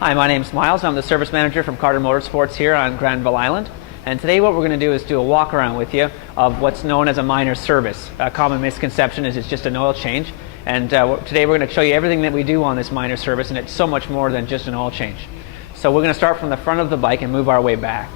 Hi, my name's Miles. I'm the service manager from Carter Motorsports here on Granville Island. And today what we're going to do is do a walk around with you of what's known as a minor service. A common misconception is it's just an oil change. And today we're going to show you everything that we do on this minor service, and it's so much more than just an oil change. So we're going to start from the front of the bike and move our way back.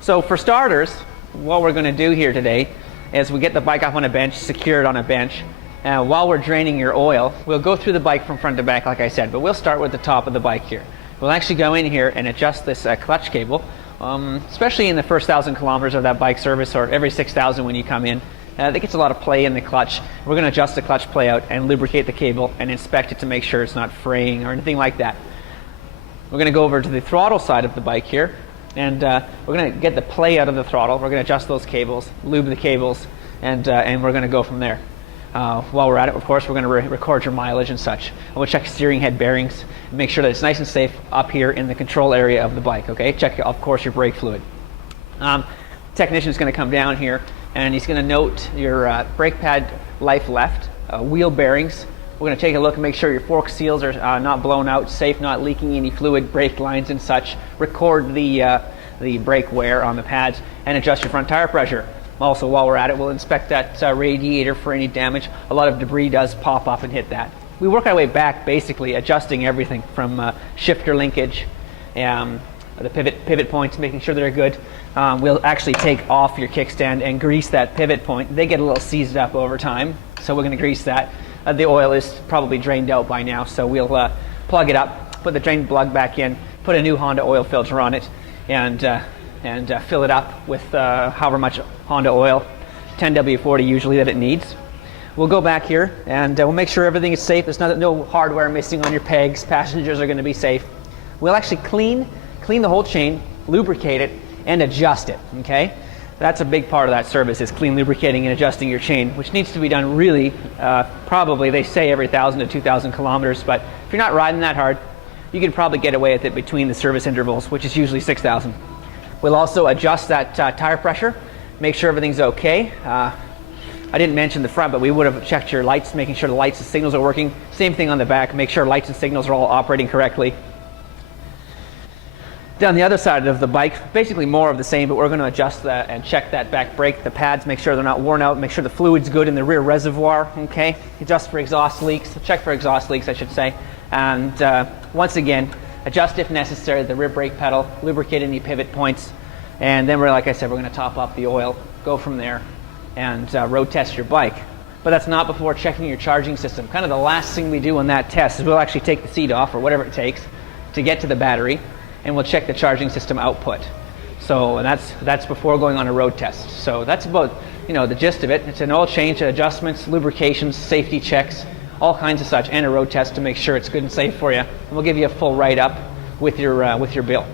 So for starters, what we're going to do here today is we get the bike up on a bench, secure it on a bench. While we're draining your oil, we'll go through the bike from front to back like I said, but we'll start with the top of the bike here. We'll actually go in here and adjust this clutch cable, especially in the first 1,000 kilometers of that bike service, or every 6,000 when you come in. That gets a lot of play in the clutch. We're going to adjust the clutch play out and lubricate the cable and inspect it to make sure it's not fraying or anything like that. We're going to go over to the throttle side of the bike here, and we're going to get the play out of the throttle. We're going to adjust those cables, lube the cables, and we're going to go from there. While we're at it, of course, we're going to record your mileage and such. And we'll check steering head bearings and make sure that it's nice and safe up here in the control area of the bike. Okay, check, of course, your brake fluid. Technician is going to come down here and he's going to note your brake pad life left, wheel bearings. We're going to take a look and make sure your fork seals are not blown out, safe, not leaking any fluid, brake lines and such. Record the brake wear on the pads and adjust your front tire pressure. Also, while we're at it, we'll inspect that radiator for any damage. A lot of debris does pop up and hit that. We work our way back, basically adjusting everything from shifter linkage, the pivot points, making sure they're good. We'll actually take off your kickstand and grease that pivot point. They get a little seized up over time, so we're going to grease that. The oil is probably drained out by now, so we'll plug it up, put the drain plug back in, put a new Honda oil filter on it, and fill it up with however much Honda oil, 10W40 usually, that it needs. We'll go back here and we'll make sure everything is safe. There's no hardware missing on your pegs. Passengers are going to be safe. We'll actually clean the whole chain, lubricate it, and adjust it. Okay, that's a big part of that service, is clean, lubricating, and adjusting your chain, which needs to be done really, probably they say every 1,000 to 2,000 kilometers, but if you're not riding that hard, you can probably get away with it between the service intervals, which is usually 6,000. We'll also adjust that tire pressure, make sure everything's okay. I didn't mention the front, but we would have checked your lights, making sure the lights and signals are working. Same thing on the back, make sure lights and signals are all operating correctly. Down the other side of the bike, basically more of the same, but we're going to adjust that and check that back brake, the pads, make sure they're not worn out, make sure the fluid's good in the rear reservoir. Okay, adjust for exhaust leaks, check for exhaust leaks, I should say. And once again, adjust if necessary the rear brake pedal, lubricate any pivot points, and then like I said, we're going to top up the oil, go from there, and road test your bike. But that's not before checking your charging system. Kind of the last thing we do on that test is we'll actually take the seat off, or whatever it takes, to get to the battery, and we'll check the charging system output. So that's before going on a road test. So that's about the gist of it. It's an oil change, adjustments, lubrications, safety checks, all kinds of such, and a road test to make sure it's good and safe for you. And we'll give you a full write-up with your bill,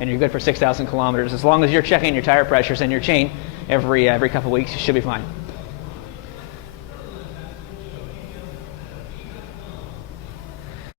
and you're good for 6,000 kilometers. As long as you're checking your tire pressures and your chain every couple of weeks, you should be fine.